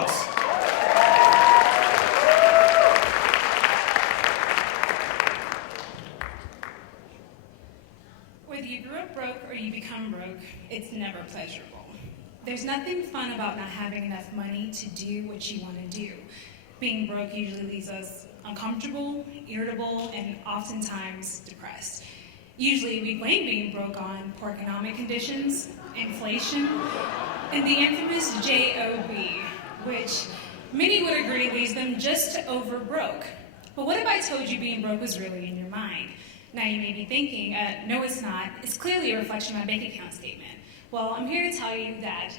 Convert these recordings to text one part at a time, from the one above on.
applause. Whether you grew up broke or you become broke, it's never pleasurable. There's nothing fun about not having enough money to do what you want to do. Being broke usually leaves us uncomfortable, irritable, and oftentimes depressed. Usually we blame being broke on poor economic conditions, inflation, and the infamous JOB, which many would agree leaves them just over broke. But what if I told you being broke was really in your mind? Now you may be thinking, no it's not. It's clearly a reflection of my bank account statement. Well, I'm here to tell you that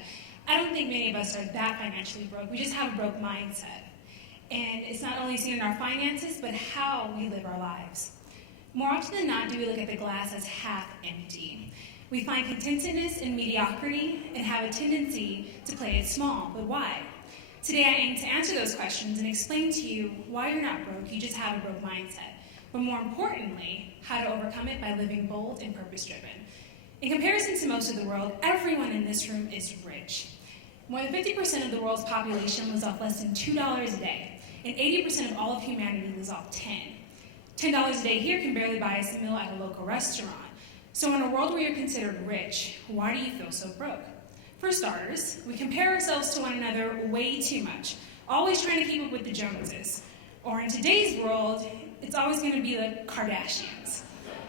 I don't think many of us are that financially broke. We just have a broke mindset. And it's not only seen in our finances, but how we live our lives. More often than not, do we look at the glass as half empty. We find contentedness in mediocrity and have a tendency to play it small, but why? Today I aim to answer those questions and explain to you why you're not broke, you just have a broke mindset. But more importantly, how to overcome it by living bold and purpose-driven. In comparison to most of the world, everyone in this room is rich. More than 50% of the world's population lives off less than $2 a day, and 80% of all of humanity lives off $10. $10 a day here can barely buy us a meal at a local restaurant. So in a world where you're considered rich, why do you feel so broke? For starters, we compare ourselves to one another way too much, always trying to keep up with the Joneses. Or in today's world, it's always going to be the Kardashians.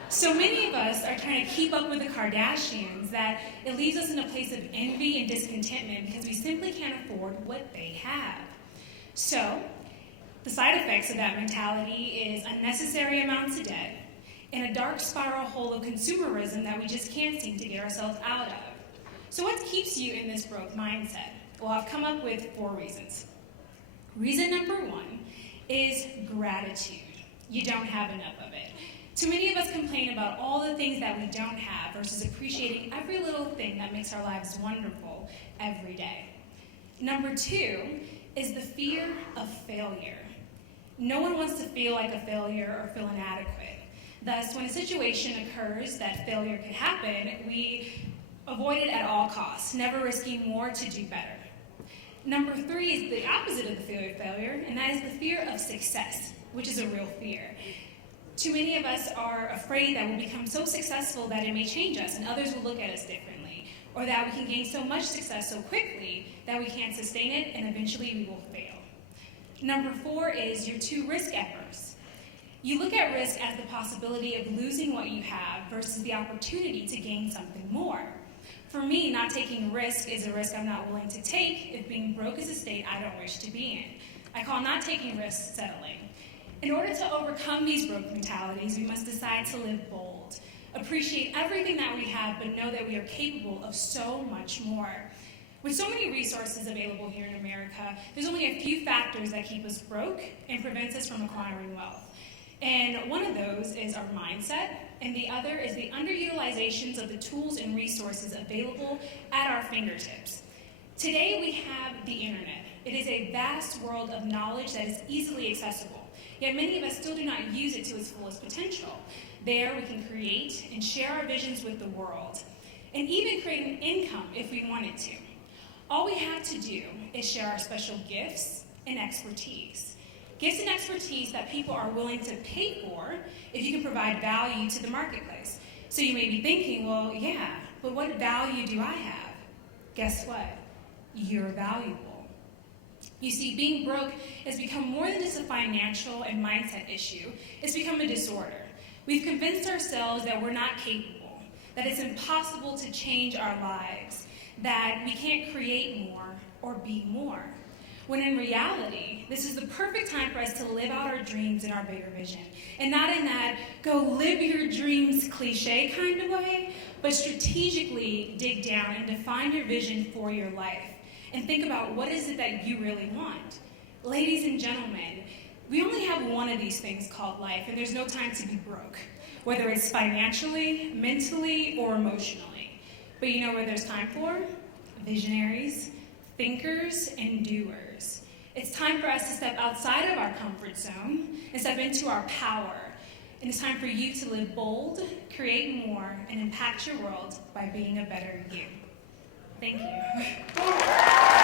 So many of us are trying to keep up with the Kardashians that it leaves us in a place of envy and discontentment because we simply can't afford what they have. So the side effects of that mentality is unnecessary amounts of debt and a dark spiral hole of consumerism that we just can't seem to get ourselves out of. So what keeps you in this broke mindset? Well, I've come up with 4 reasons. Reason number 1 is gratitude. You don't have enough of it. Too many of us complain about all the things that we don't have versus appreciating every little thing that makes our lives wonderful every day. Number 2 is the fear of failure. No one wants to feel like a failure or feel inadequate. Thus, when a situation occurs that failure could happen, we avoid it at all costs, never risking more to do better. Number 3 is the opposite of the fear of failure, and that is the fear of success, which is a real fear. Too many of us are afraid that we'll become so successful that it may change us and others will look at us differently, or that we can gain so much success so quickly that we can't sustain it and eventually we will fail. Number 4 is you're too risk averse. You look at risk as the possibility of losing what you have versus the opportunity to gain something more. For me, not taking risk is a risk I'm not willing to take if being broke is a state I don't wish to be in. I call not taking risks settling. In order to overcome these broke mentalities, we must decide to live bold, appreciate everything that we have, but know that we are capable of so much more. With so many resources available here in America, there's only a few factors that keep us broke and prevents us from acquiring wealth. And one of those is our mindset, and the other is the underutilizations of the tools and resources available at our fingertips. Today we have the internet. It is a vast world of knowledge that is easily accessible. Yet many of us still do not use it to its fullest potential. There we can create and share our visions with the world, and even create an income if we wanted to. All we have to do is share our special gifts and expertise. Gifts and expertise that people are willing to pay for if you can provide value to the marketplace. So you may be thinking, well, yeah, but what value do I have? Guess what? You're valuable. You see, being broke has become more than just a financial and mindset issue. It's become a disorder. We've convinced ourselves that we're not capable, that it's impossible to change our lives, that we can't create more or be more. When in reality, this is the perfect time for us to live out our dreams and our bigger vision. And not in that go live your dreams cliche kind of way, but strategically dig down and define your vision for your life. And think about what is it that you really want. Ladies and gentlemen, we only have one of these things called life, and there's no time to be broke, whether it's financially, mentally, or emotionally. But you know where there's time for? Visionaries, thinkers, and doers. It's time for us to step outside of our comfort zone and step into our power. And it's time for you to live bold, create more, and impact your world by being a better you. Thank you.